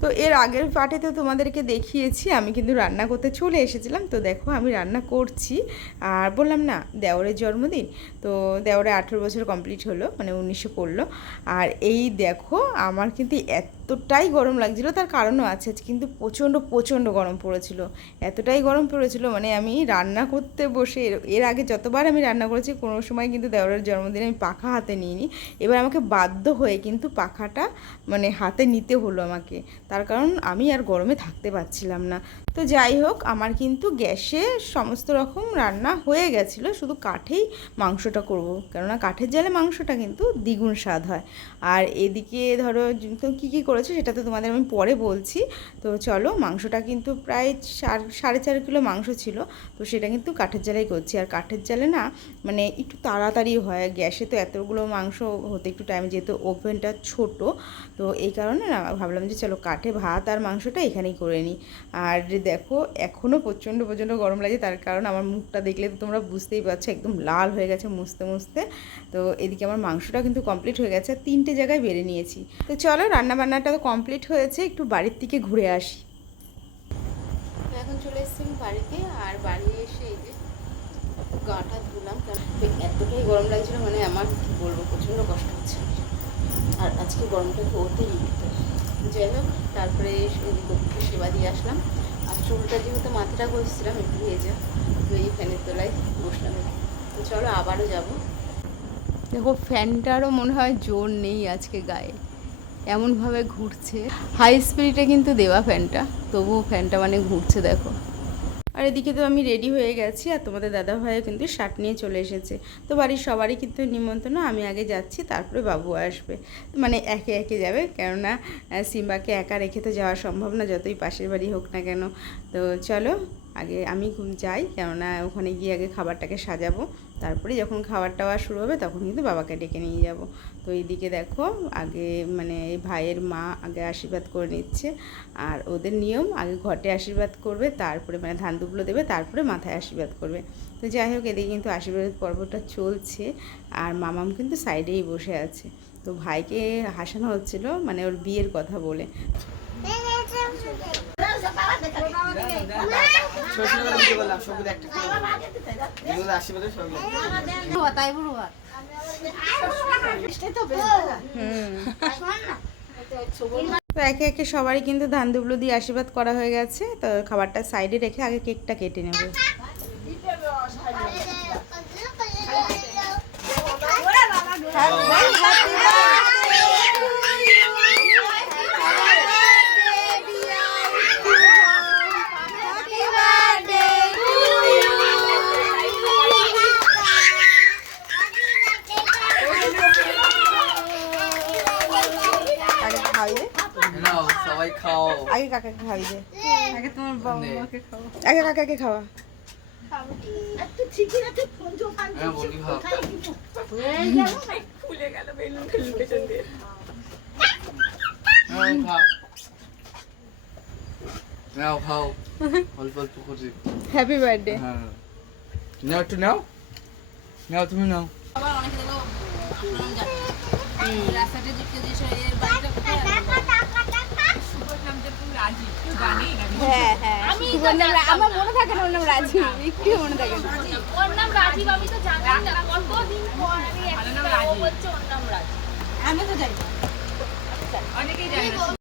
তো এর আগের পার্টে তো তোমাদেরকে দেখিয়েছি, আমি কিন্তু রান্না করতে চলে এসেছিলাম। তো দেখো, আমি রান্না করছি। আর বললাম না, দেওরের জন্মদিন। তো দেওরে আঠেরো বছর কমপ্লিট হলো মানে উনিশে পড়ল। আর এই দেখো, আমার কিন্তু এতটাই গরম লাগছিল, তার কারণও আছে কিন্তু প্রচণ্ড প্রচণ্ড গরম পড়েছিল। এতটাই গরম পড়েছিল মানে আমি রান্না করতে বসে এর আগে যতবার আমি রান্না করেছি, কোনো সময় কিন্তু দেওরের জন্মদিনে আমি পাখা হাতে নিইনি। এবার আমাকে বাধ্য হয়ে কিন্তু পাখাটা মানে হাতে নিতে হলো আমাকে। তার কারণ আমি আর গরমে থাকতে পারছিলাম না। তো যাই হোক, আমার কিন্তু গ্যাসে সমস্ত রকম রান্না হয়ে গেছিল, শুধু কাঠেই মাংসটা করব। কেননা কাঠের জালে মাংসটা কিন্তু দ্বিগুণ স্বাদ হয়। আর এদিকে ধরো কী কী করেছ সেটা তো তোমাদের আমি পরে বলছি। তো চলো, মাংসটা কিন্তু প্রায় সাড়ে চার কিলো মাংস ছিল, তো সেটা কিন্তু কাঠের জালেই করছি। আর কাঠের জালে না মানে একটু তাড়াতাড়ি হয়, গ্যাসে তো এতগুলো মাংস হতে একটু টাইম যেহেতু ওভেনটা ছোট, তো এই কারণে না, ভাবলাম যে চলো কাঠে ভাত আর মাংসটা এখানেই করে নিই। আর দেখো এখনও প্রচণ্ড প্রচণ্ড গরম লাগে তার কারণ আমার মুখটা দেখলে তো তোমরা বুঝতেই পারছ, একদম লাল হয়ে গেছে মুছতে মুছতে। তো এদিকে আমার মাংসটা কিন্তু কমপ্লিট হয়ে গেছে, তিনটে জায়গায় বেড়ে নিয়েছি। তো চলো রান্না বান্নাটা তো কমপ্লিট হয়েছে, একটু বাড়ির থেকে ঘুরে আসি। এখন চলে এসেছি বাড়িতে, আর বাড়ি এসে এই যে গাটা ধুলাম এতটাই গরম লাগছিল মানে আমার কি বলব, প্রচণ্ড কষ্ট হচ্ছে। আর আজকে গরমটা অতিরিক্ত। যাই হোক, তারপরে একটু সেবা দিয়ে আসলাম। আর চুলটা যেহেতু মাথাটা ঘষছিলাম, একটু ভেজে, তো এই ফ্যানের তলায় বসলাম তো চলো আবারও যাব। দেখো, ফ্যানটারও মনে হয় জোর নেই আজকে গায়ে। এমনভাবে ঘুরছে। হাই স্পিডে কিন্তু দেওয়া ফ্যানটা, তবুও ফ্যানটা মানে ঘুরছে, দেখো। আর এদিকে তো আমি রেডি হয়ে গেছি আর তোমাদের দাদাভাইও কিন্তু শার্ট নিয়ে চলে এসেছে। তো বাড়ির সবারই কিন্তু নিমন্ত্রণ, আমি আগে যাচ্ছি, তারপরে বাবু আসবে। মানে একে একে যাবে, কেননা সিম্বাকে একা রেখে তো যাওয়া সম্ভব না, যতই পাশের বাড়ি হোক না কেন। তো চলো, আগে আমি যাই, কেননা ওখানে গিয়ে আগে খাবারটাকে সাজাবো। তারপরে যখন খাবার টাওয়া শুরু হবে তখন কিন্তু বাবাকে ডেকে নিয়ে যাব। তো এইদিকে দেখো, আগে মানে এই ভাইয়ের মা আগে আশীর্বাদ করে নিচ্ছে আর ওদের নিয়ম, আগে ঘটে আশীর্বাদ করবে, তারপরে মানে ধান দুবলো দেবে, তারপরে মাথায় আশীর্বাদ করবে। তো যাই হোক, এদিকে কিন্তু আশীর্বাদ পর্বটা চলছে আর মামাম কিন্তু সাইডেই বসে আছে। তো ভাইকে হাসানো হচ্ছিল মানে ওর বিয়ের কথা বলে। তো একে একে সবারই কিন্তু ধান দুবলো দিয়ে আশীর্বাদ করা হয়ে গেছে, তো খাবারটা সাইডে রেখে আগে কেকটা কেটে নেবে। সবাই খাও। আগে কাকাকে খাওয়াই দে? আগে তোমার বাবা মাকে খাও আগে কাকাকে খাওয়া। হ্যাঁ বলি খাও। নাও খাও। নাও খাও। অল্প অল্প করে। হ্যাপি বার্থডে হ্যাঁ। নাও একটু নাও। নাও তুমি নাও। হ্যাঁ হ্যাঁ নাম আমার মনে থাকে না ওর নাম রাজীব। একটু মনে থাকে না। ওর নাম রাজীব আমি তো জানি না। কতদিন পরে একটা ও হচ্ছে ওর নাম রাজীব। আমি তো জানি। অনেকেই জানে